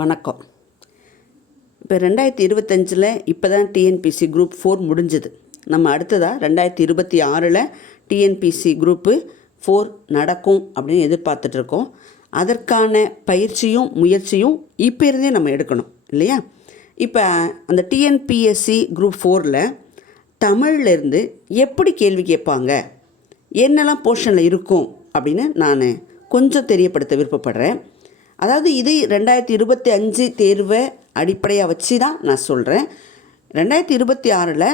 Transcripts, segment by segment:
வணக்கம். இப்போ 2025 இப்போ தான் டிஎன்பிசி குரூப் 4 முடிஞ்சது. நம்ம அடுத்ததாக 2026 டிஎன்பிசி குரூப்பு 4 நடக்கும் அப்படின்னு எதிர்பார்த்துட்ருக்கோம். அதற்கான பயிற்சியும் முயற்சியும் இப்போ இருந்தே நம்ம எடுக்கணும் இல்லையா? இப்போ அந்த டிஎன்பிஎஸ்சி குரூப் 4 தமிழ்லேருந்து எப்படி கேள்வி கேட்பாங்க, என்னெல்லாம் போர்ஷனில் இருக்கும் அப்படின்னு நான் கொஞ்சம் தெரியப்படுத்த விருப்பப்படுறேன். அதாவது இது 2025 தேர்வை அடிப்படையாக வச்சு தான் நான் சொல்கிறேன். 2026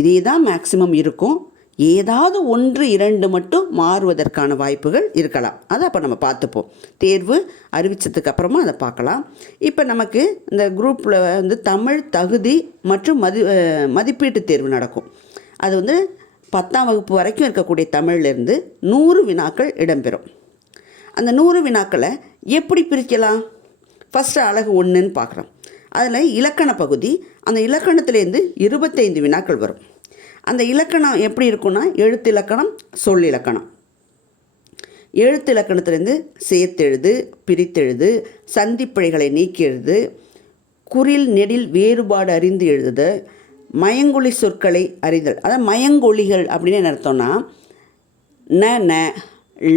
இதே தான் மேக்ஸிமம் இருக்கும். ஏதாவது 1-2 மட்டும் மாறுவதற்கான வாய்ப்புகள் இருக்கலாம். அதை அப்போ நம்ம பார்த்துப்போம். தேர்வு அறிவித்ததுக்கு அப்புறமா அதை பார்க்கலாம். இப்போ நமக்கு இந்த குரூப்பில் தமிழ் தகுதி மற்றும் மதிப்பீட்டு தேர்வு நடக்கும். அது 10ஆம் வகுப்பு வரைக்கும் இருக்கக்கூடிய தமிழ்லேருந்து 100 வினாக்கள் இடம்பெறும். அந்த 100 வினாக்களை எப்படி பிரிக்கலாம்? ஃபஸ்ட்டு அழகு 1ன்னு பார்க்குறோம். அதில் இலக்கண பகுதி. அந்த இலக்கணத்துலேருந்து 25 வினாக்கள் வரும். அந்த இலக்கணம் எப்படி இருக்குன்னா, எழுத்து இலக்கணம், சொல் இலக்கணம். எழுத்து இலக்கணத்துலேருந்து சேர்த்தெழுது, பிரித்தெழுது, சந்திப்பிழைகளை நீக்கி எழுது, குறில் நெடில் வேறுபாடு அறிந்து எழுதுது, மயங்கொலி சொற்களை அறிதல். அதாவது மயங்கொலிகள் அப்படின்னு என்ன அர்த்தம்னா, ந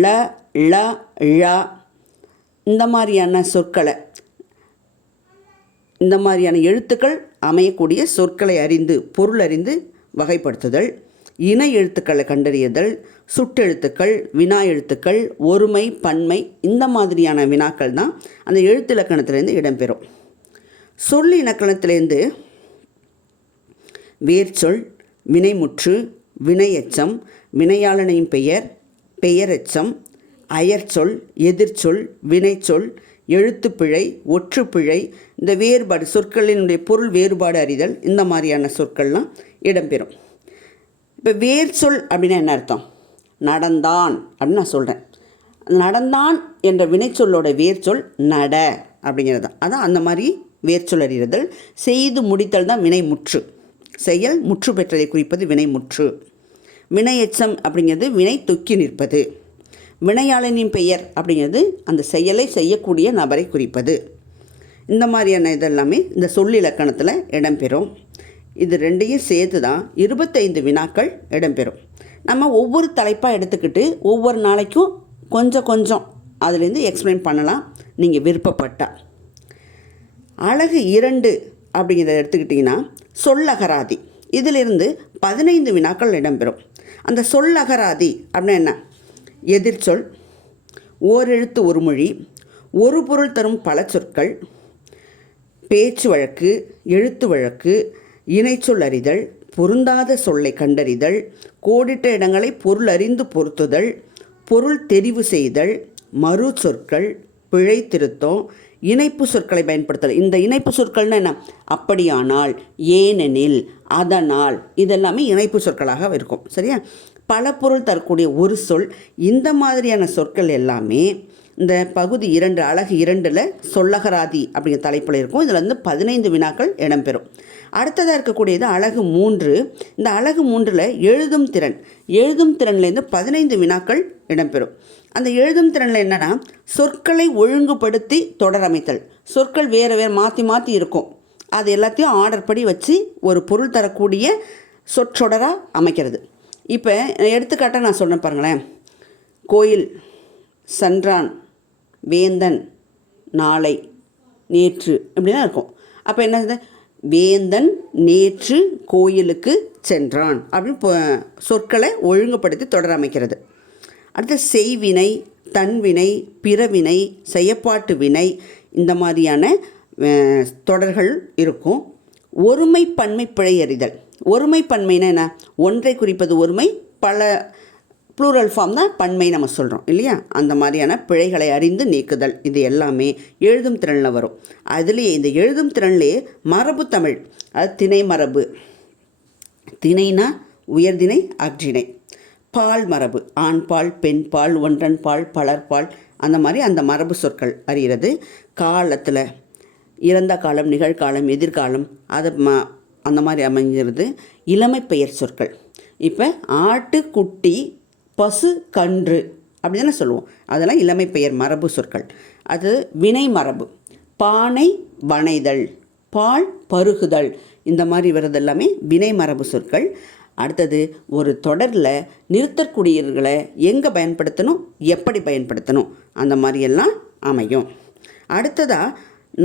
ல ழ ழ இந்த மாதிரியான சொற்களை, இந்த மாதிரியான எழுத்துக்கள் அமையக்கூடிய சொற்களை அறிந்து பொருள் அறிந்து வகைப்படுத்துதல், இணை எழுத்துக்களை கண்டறியதல், சுட்டெழுத்துக்கள், வினா எழுத்துக்கள், ஒருமை பன்மை, இந்த மாதிரியான வினாக்கள் தான் அந்த எழுத்து இலக்கணத்திலேருந்து இடம்பெறும். சொல் இலக்கணத்திலேருந்து வேர்ச்சொல், வினைமுற்று, வினையெச்சம், வினையாளனின் பெயர், பெயரெச்சம், அயற்சொல், எதிர்ச்சொல், வினைச்சொல், எழுத்துப்பிழை, ஒற்றுப்பிழை, இந்த வேறுபாடு சொற்களினுடைய பொருள் வேறுபாடு அறிதல், இந்த மாதிரியான சொற்கள்லாம் இடம்பெறும். இப்போ வேர்ச்சொல் அப்படின்னா என்ன அர்த்தம்? நடந்தான் அப்படின்னு நான் சொல்கிறேன். நடந்தான் என்ற வினைச்சொல்லோட வேர்ச்சொல் நட அப்படிங்கிறது தான். அதான் அந்த மாதிரி வேர்ச்சொல் அறிதல். செய்து முடித்தல் தான் வினைமுற்று. செயல் முற்று பெற்றதை குறிப்பது வினைமுற்று. வினையெச்சம் அப்படிங்கிறது வினை தொக்கி நிற்பது. வினையாளனின் பெயர் அப்படிங்கிறது அந்த செயலை செய்யக்கூடிய நபரை குறிப்பது. இந்த மாதிரியான இதெல்லாமே இந்த சொல் இலக்கணத்தில் இடம்பெறும். இது ரெண்டையும் சேர்த்து தான் 25 வினாக்கள் இடம்பெறும். நம்ம ஒவ்வொரு தலைப்பாக எடுத்துக்கிட்டு ஒவ்வொரு நாளைக்கும் கொஞ்சம் கொஞ்சம் அதுலேருந்து எக்ஸ்பிளைன் பண்ணலாம் நீங்கள் விருப்பப்பட்டால். அழகு 2 அப்படிங்கிறத எடுத்துக்கிட்டிங்கன்னா சொல்லகராதி. இதிலிருந்து 15 வினாக்கள் இடம்பெறும். அந்த சொல்லகராதி அப்படின்னா என்ன? எதிர்ச்சொல், ஓரெழுத்து ஒரு மொழி, ஒரு பொருள் தரும் பல சொற்கள், பேச்சு வழக்கு, எழுத்து வழக்கு, இணைச்சொல் அறிதல், பொருந்தாத சொல்லை கண்டறிதல், கோடிட்ட இடங்களை பொருள் அறிந்து பொருத்துதல், பொருள் தெரிவு செய்தல், மறு சொற்கள், பிழை திருத்தம், இணைப்பு சொற்களை பயன்படுத்தல். இந்த இணைப்பு சொற்கள்னா என்ன? அப்படியானால், ஏனெனில், அதனால், இதெல்லாமே இணைப்பு சொற்களாக இருக்கும். சரியா? பல பொருள் தரக்கூடிய ஒரு சொல், இந்த மாதிரியான சொற்கள் எல்லாமே இந்த பகுதி 2 அழகு 2 சொல்லகராதி அப்படிங்கிற தலைப்பில் இருக்கும். இதில் 15 வினாக்கள் இடம்பெறும். அடுத்ததாக இருக்கக்கூடியது அழகு 3. இந்த அழகு 3 எழுதும் திறன். எழுதும் திறன்லேருந்து 15 வினாக்கள் இடம்பெறும். அந்த எழுதும் திறனில் என்னென்னா, சொற்களை ஒழுங்குபடுத்தி தொடரமைத்தல். சொற்கள் வேறு வேறு மாற்றி மாற்றி இருக்கும். அது எல்லாத்தையும் ஆர்டர் படி வச்சு ஒரு பொருள் தரக்கூடிய சொற்றொடராக அமைக்கிறது. இப்போ எடுத்துக்காட்டாக நான் சொன்னேன் பாருங்களேன். கோயில், சென்றான், வேந்தன், நாளை, நேற்று இப்படிதான் இருக்கும். அப்போ என்ன? வேந்தன் நேற்று கோயிலுக்கு சென்றான் அப்படின்னு சொற்களை ஒழுங்குபடுத்தி தொடர் அமைக்கிறது. அடுத்து செய்வினை, தன்வினை, பிறவினை, செயப்பாட்டு வினை, இந்த மாதிரியான தொடர்கள் இருக்கும். ஒருமை பன்மை பிழை அறிதல். ஒருமை பன்மைனா என்ன? ஒன்றை குறிப்பது ஒருமை, பல ப்ளூரல் ஃபார்ம் தான் பன்மை நம்ம சொல்கிறோம் இல்லையா? அந்த மாதிரியான பிழைகளை அறிந்து நீக்குதல், இது எல்லாமே எழுதும் திறனில் வரும். அதுலேயே இந்த எழுதும் திறன்லேயே மரபு தமிழ், அது திணை மரபு. திணைனா உயர்திணை, அக்ரிணை. பால் மரபு, ஆண் பால், பெண் பால், ஒன்றன் பால், பலர்பால், அந்த மாதிரி அந்த மரபு சொற்கள் அறிகிறது. காலத்தில் இறந்த காலம், நிகழ்காலம், எதிர்காலம், அதை அந்த மாதிரி அமைஞ்சிருது. இளமை பெயர் சொற்கள். இப்போ ஆட்டு, குட்டி, பசு, கன்று அப்படி தானே சொல்லுவோம். அதெல்லாம் இளமை பெயர் மரபு சொற்கள். அது வினை மரபு. பானை வனைதல், பால் பருகுதல், இந்த மாதிரி வர்றது எல்லாமே வினை மரபு சொற்கள். அடுத்தது ஒரு தொடரில் நிறுத்தற்குறியர்களை எங்கே பயன்படுத்தணும், எப்படி பயன்படுத்தணும், அந்த மாதிரியெல்லாம் அமையும். அடுத்ததாக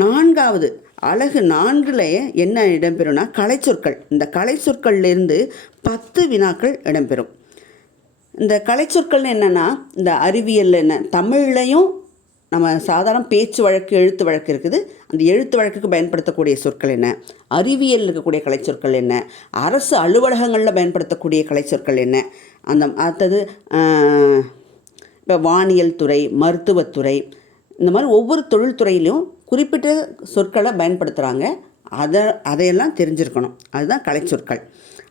நான்காவது அலகு 4ல் என்ன இடம்பெறும்னா கலைச்சொற்கள். இந்த கலைச்சொற்கள்லேருந்து 10 வினாக்கள் இடம்பெறும். இந்த கலைச்சொற்கள் என்னென்னா, இந்த அறிவியலில் என்ன, தமிழ்லையும் நம்ம சாதாரண பேச்சு வழக்கு எழுத்து வழக்கு இருக்குது, அந்த எழுத்து வழக்குக்கு பயன்படுத்தக்கூடிய சொற்கள் என்ன, அறிவியல் இருக்கக்கூடிய கலைச்சொற்கள் என்ன, அரசு அலுவலகங்களில் பயன்படுத்தக்கூடிய கலைச்சொற்கள் என்ன, அடுத்தது இப்போ வானியல் துறை, மருத்துவத்துறை, இந்த மாதிரி ஒவ்வொரு தொழில்துறையிலையும் குறிப்பிட்ட சொற்களை பயன்படுத்துகிறாங்க. அதையெல்லாம் தெரிஞ்சிருக்கணும். அதுதான் கலைச்சொற்கள்.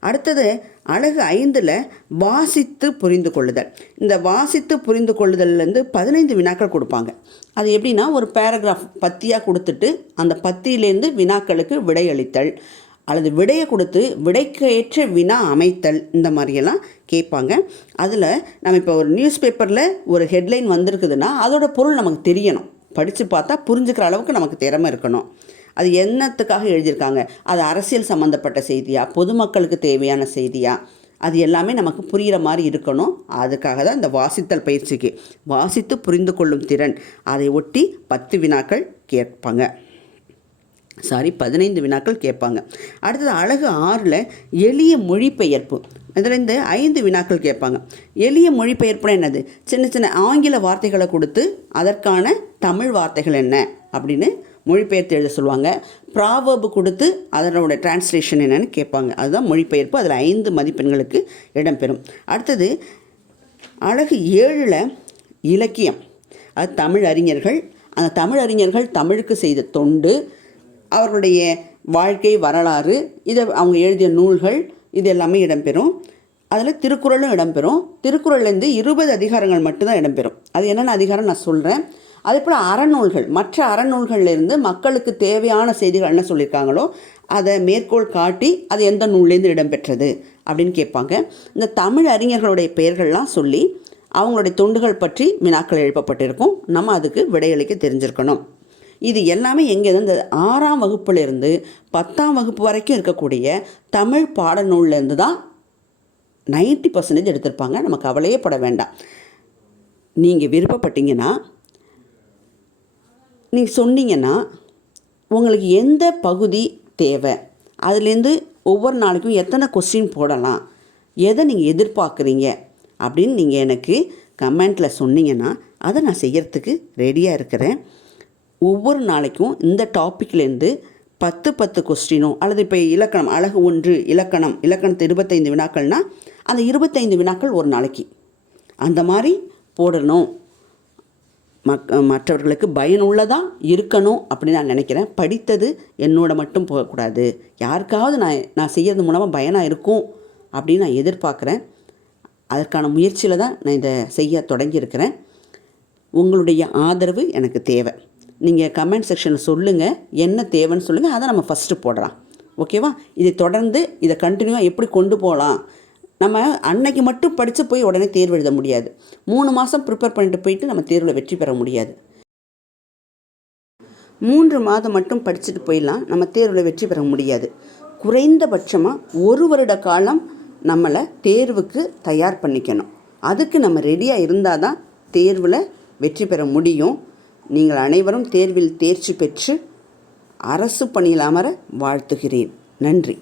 அடுத்தது அலகு 5ல் வாசித்து புரிந்து கொள்ளுதல். இந்த வாசித்து புரிந்து கொள்ளுதல்லேருந்து 15 வினாக்கள் கொடுப்பாங்க. அது எப்படின்னா, ஒரு பேராகிராஃப் பத்தியாக கொடுத்துட்டு அந்த பத்தியிலேருந்து வினாக்களுக்கு விடையளித்தல், அல்லது விடையை கொடுத்து விடைக்கு ஏற்ற வினா அமைத்தல், இந்த மாதிரியெல்லாம் கேட்பாங்க. அதில் நம்ம இப்போ ஒரு நியூஸ் பேப்பரில் ஒரு ஹெட்லைன் வந்திருக்குதுன்னா அதோட பொருள் நமக்கு தெரியணும். படித்து பார்த்தா புரிஞ்சுக்கிற அளவுக்கு நமக்கு திறமை இருக்கணும். அது என்னத்துக்காக எழுதியிருக்காங்க, அது அரசியல் சம்மந்தப்பட்ட செய்தியா, பொதுமக்களுக்கு தேவையான செய்தியா, அது எல்லாமே நமக்கு புரிகிற மாதிரி இருக்கணும். அதுக்காக தான் இந்த வாசித்தல் பயிற்சிக்கு வாசித்து புரிந்து கொள்ளும் திறன், அதை ஒட்டி 10 வினாக்கள் கேட்பாங்க. 15 வினாக்கள் கேட்பாங்க. அடுத்தது அலகு 6ல் எளிய மொழிபெயர்ப்பு. இதுலேருந்து 5 வினாக்கள் கேட்பாங்க. எளிய மொழிபெயர்ப்புனா என்னது, சின்ன சின்ன ஆங்கில வார்த்தைகளை கொடுத்து அதற்கான தமிழ் வார்த்தைகள் என்ன அப்படின்னு மொழிபெயர்த்து எழுத சொல்லுவாங்க. ப்ராவர்பு கொடுத்து அதனோட டிரான்ஸ்லேஷன் என்னென்னு கேட்பாங்க. அதுதான் மொழிபெயர்ப்பு. அதில் 5 மதிப்பெண்களுக்கு இடம்பெறும். அடுத்தது அலகு 7ல் இலக்கியம். அது தமிழ் அறிஞர்கள், அந்த தமிழ் அறிஞர்கள் தமிழுக்கு செய்த தொண்டு, அவர்களுடைய வாழ்க்கை வரலாறு, இதை அவங்க எழுதிய நூல்கள், இது எல்லாமே இடம்பெறும். அதில் திருக்குறளும் இடம்பெறும். திருக்குறள்லேருந்து 20 அதிகாரங்கள் மட்டும்தான் இடம்பெறும். அது என்னென்ன அதிகாரம் நான் சொல்கிறேன். அதேபோல் அறநூல்கள், மற்ற அறநூல்கள்லேருந்து மக்களுக்கு தேவையான செய்திகள் என்ன சொல்லியிருக்காங்களோ அதை மேற்கோள் காட்டி அது எந்த நூல்லேருந்து இடம்பெற்றது அப்படின்னு கேட்பாங்க. இந்த தமிழ் அறிஞர்களுடைய பெயர்கள்லாம் சொல்லி அவங்களுடைய தொண்டுகள் பற்றி வினாக்கள் எழுப்பப்பட்டிருக்கும். நம்ம அதுக்கு விடையளிக்க தெரிஞ்சிருக்கணும். இது எல்லாமே எங்கே, இந்த 6ஆம் வகுப்புலேருந்து 10ஆம் வகுப்பு வரைக்கும் இருக்கக்கூடிய தமிழ் பாடநூல்லேருந்து தான் 90% எடுத்திருப்பாங்க. நம்ம கவலையே பட வேண்டாம். நீங்கள் விருப்பப்பட்டீங்கன்னா நீங்கள் சொன்னீங்கன்னா உங்களுக்கு எந்த பகுதி தேவை, அதுலேருந்து ஒவ்வொரு நாளைக்கும் எத்தனை கொஸ்டின் போடலாம், எதை நீங்கள் எதிர்பார்க்குறீங்க அப்படின்னு நீங்கள் எனக்கு கமெண்ட்டில் சொன்னீங்கன்னா அதை நான் செய்யறதுக்கு ரெடியாக இருக்கிறேன். ஒவ்வொரு நாளைக்கும் இந்த டாப்பிக்லேருந்து 10 கொஸ்டினோ, அல்லது இப்போ இலக்கணம் அலகு 1 இலக்கணத்து 25 வினாக்கள்னால் அந்த 25 வினாக்கள் ஒரு நாளைக்கு அந்த மாதிரி போடணும். மற்றவர்களுக்கு பயனுள்ளதாக இருக்கணும் அப்படின்னு நான் நினைக்கிறேன். படித்தது என்னோட மட்டும் போகக்கூடாது, யாருக்காவது நான் செய்கிறது மூலமாக பயனாக இருக்கும் அப்படின்னு நான் எதிர்பார்க்குறேன். அதற்கான முயற்சியில் தான் நான் இதை செய்ய தொடங்கியிருக்கிறேன். உங்களுடைய ஆதரவு எனக்கு தேவை. நீங்கள் கமெண்ட் செக்ஷனில் சொல்லுங்கள், என்ன தேவைன்னு சொல்லுங்கள், அதை நம்ம ஃபஸ்ட்டு போடலாம். ஓகேவா? இதை தொடர்ந்து இதை கண்டினியூவாக எப்படி கொண்டு போகலாம். நம்ம அன்னைக்கு மட்டும் படித்து போய் உடனே தேர்வு எழுத முடியாது. 3 மாதம் ப்ரிப்பேர் பண்ணிட்டு போயிட்டு நம்ம தேர்வில் வெற்றி பெற முடியாது. 3 மாதம் மட்டும் படிச்சுட்டு போயிடலாம், நம்ம தேர்வில் வெற்றி பெற முடியாது. குறைந்தபட்சமாக 1 வருட காலம் நம்மளை தேர்வுக்கு தயார் பண்ணிக்கணும். அதுக்கு நம்ம ரெடியாக இருந்தால் தான் தேர்வில் வெற்றி பெற முடியும். நீங்கள் அனைவரும் தேர்வில் தேர்ச்சி பெற்று அரசு பணியில் அமர வாழ்த்துகிறேன். நன்றி.